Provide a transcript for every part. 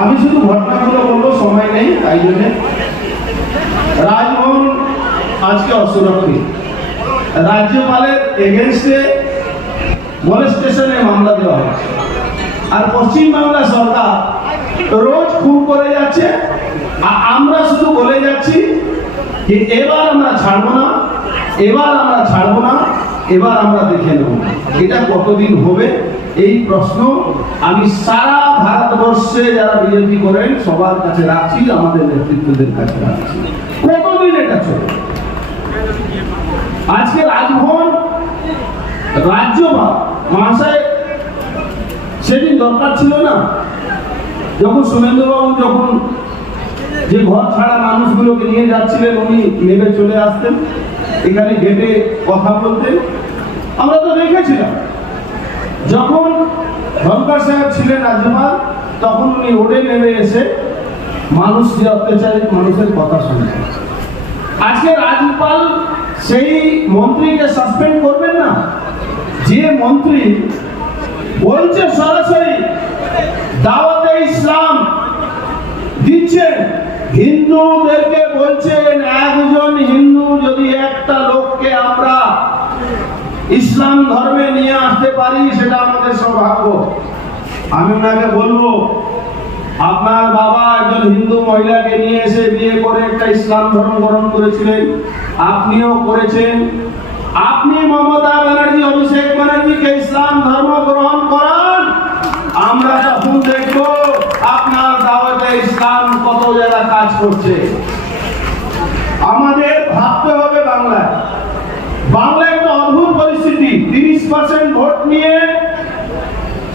আমি শুধু ঘটনাগুলো বলব, সময় নেই, তাই জন্যে। রাজভবন আজকে অসুরক্ষিত। রাজ্যপালের এগেনস্টে মলেস্টেশনে মামলা দেওয়া হয়েছে। আর পশ্চিমবাংলা সরকার রোজ খুন করে যাচ্ছে। আর আমরা শুধু বলে যাচ্ছি যে এবার আমরা ছাড়বো না, এবার আমরা ছাড়বো না, এবার আমরা দেখে নেব। এটা কতদিন হবে? এই প্রশ্ন আমি সারা ভারতবর্ষে যারা বিজেপি করেন, সবার কাছে রাখছি, আমাদের নেতৃত্বদের কাছে রাখছি। কতদিন এটা চলবে আজকে রাজভবন, রাজ্যপাল মহাশয়, সেদিন দরকার ছিল না? যখন সুরেন্দ্রবাবু যখন যে ঘর ছাড়া মানুষগুলোকে নিয়ে যাচ্ছিলেন, উনি নেমে চলে আসতেন। এখানে গেটে কথা বলতেন। আমরা তো দেখেছিলাম, যখন ধনকর সাহেব ছিলেন রাজ্যপাল তখন উনি ওড়ে নেমে এসে মানুষ যে অত্যাচারিত মানুষের কথা শুনতেন আজকে রাজ্যপাল সেই মন্ত্রীকে সাসপেন্ড করবেন না? যে মন্ত্রী বলছে সরাসরি, দাওয়াতে ইসলাম দিচ্ছেন। হিন্দুদেরকে বলছেন, একজন হিন্দু যদি একটা লোককে আমরা ইসলাম ধর্মে নিয়ে আসতে পারি, সেটা আমাদের সৌভাগ্য। আমি ওনাকে বলব, আপনার বাবা একজন হিন্দু মহিলাকে নিয়ে এসে বিয়ে করে একটা ইসলাম ধর্ম গ্রহণ করেছিলেন। আপনিও করেছেন। আপনি মমতা ব্যানার্জি, অভিষেক ব্যানার্জিকে ইসলাম ধর্ম গ্রহণ করান, আমরা তখন দেখব আপনার দাওয়াতে ইসলাম কত জায়গা কাজ করছে আমাদের ভাবতে হবে বাংলায় বাংলায় একটা অদ্ভুত পরিস্থিতি তিরিশ পার্সেন্ট ভোট নিয়ে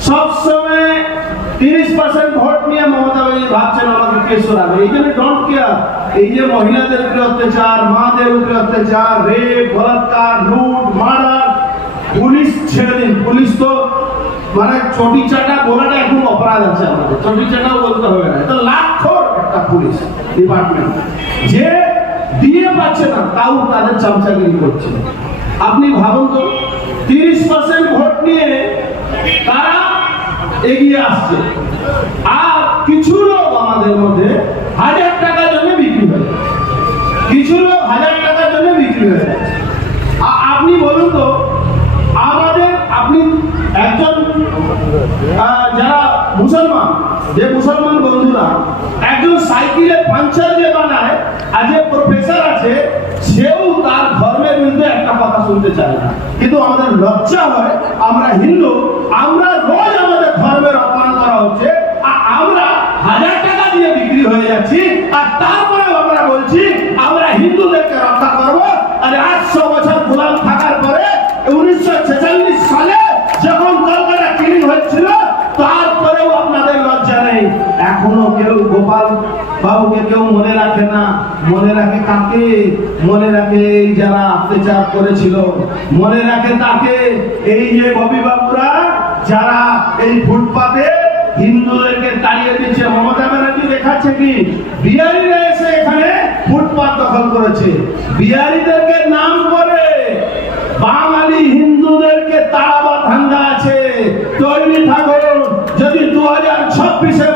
সবসময় তিরিশ পার্সেন্ট ভোট নিয়ে মমতা ভাবছেন আমাকে সরাবে এই জন্য কেয়ার এই যে মহিলাদের উপরে অত্যাচার, মাদের উপরে অত্যাচার রেপ বলাৎকার, লুট মার্ডার পুলিশ ছেড়ে দিন। পুলিশ তো মানে চটি চাটা বলাটা এখন অপরাধ আছে আমাদের। চটি চাটাও বলতে হবে না। এটা লাখর একটা পুলিশ ডিপার্টমেন্ট যে দিয়ে পাচ্ছে না, তাও তাদের চামচাগিরি করছে। আপনি ভাবুন তো, তিরিশ পার্সেন্ট ভোট নিয়ে তারা এগিয়ে আসছে। আর কিছু লোক আমাদের মধ্যে হাজার টাকার জন্য বিক্রি হয়ে কিছু লোক হাজার টাকার জন্য বিক্রি হয়ে আপনি বলুন তো, আমাদের আপনি একজন যারা মুসলমান, যে মুসলমান বন্ধুরা, একজন সাইকেলে পাঞ্চার যে বানায়, আর যে প্রফেসর আছে সেও তার ধর্মের বিরুদ্ধে একটা কথা শুনতে চায় না। কিন্তু আমাদের লজ্জা হয়, আমরা হিন্দু, আমরা রোজ আমাদের ধর্মের অপমান করা হচ্ছে, আর আমরা হাজার টাকা দিয়ে বিক্রি হয়ে যাচ্ছি, আর তারপরেও আমরা বলছি, আমরা হিন্দুদেরকে রক্ষা করব। আর আটশো বছর গোলাম থাকার পরে উনিশশো ছেচল্লিশ সালে যখন কলকাতা ক্লিন হচ্ছিল তারপরেও আপনাদের লজ্জা নেই এখনও কেউ গোপাল বাবুকে কেউ মনে রাখে না। মনে রাখে কাকে? মনে রাখে এই যারা অত্যাচার করেছিল। মনে রাখে তাকে এই যে ববি বাবুরা, যারা এই ফুটপাতে হিন্দুদেরকে তাড়িয়ে দিচ্ছে। মমতা ব্যানার্জি দেখাচ্ছে কি? বিহারিরা এসে এখানে ফুটপাত দখল করেছে। বিহারিদেরকে নাম করে বাঙালি হিন্দুদেরকে তাড়াবার ধান্দা আছে। তৈরি থাকুন যদি দু হাজার ছাব্বিশে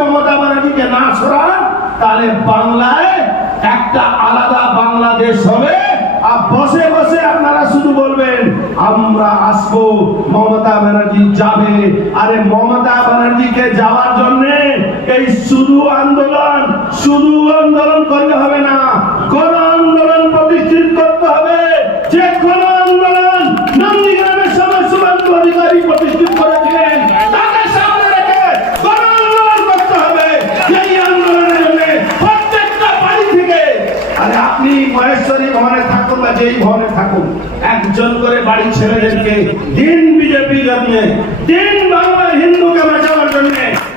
না সরান তাহলে বাংলায় একটা আলাদা বাংলাদেশ হবে। আর বসে বসে আপনারা শুধু বলবেন, আমরা আসব, মমতা ব্যানার্জি যাবে। আরে মমতা ব্যানার্জিকে যাওয়ার জন্য এই শুধু আন্দোলন শুধু আন্দোলন করলে হবে না। আপনি মহেশ্বরী ভবনে থাকুন বা যেই ভবনে থাকুন, একজন করে বাড়ি ছেলেদেরকে দিন বিজেপি জমিয়ে দিন বাংলা হিন্দুকে বাঁচাবার জন্য।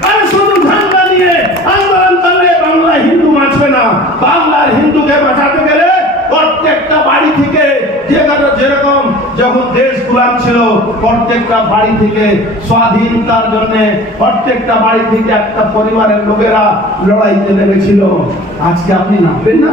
আরে শুধু ধান্দা নিয়ে আন্দোলন করলে বাংলা হিন্দু বাঁচবে না। বাংলার হিন্দুকে বাঁচাতে গেলে প্রত্যেকটা বাড়ি থেকে যেখানে যেরকম যখন দেশ গুলাম ছিল, প্রত্যেকটা বাড়ি থেকে স্বাধীনতার জন্য প্রত্যেকটা বাড়ি থেকে একটা পরিবারের লোকেরা লড়াইতে নেমেছিল। আজকে আপনি নামবেন না?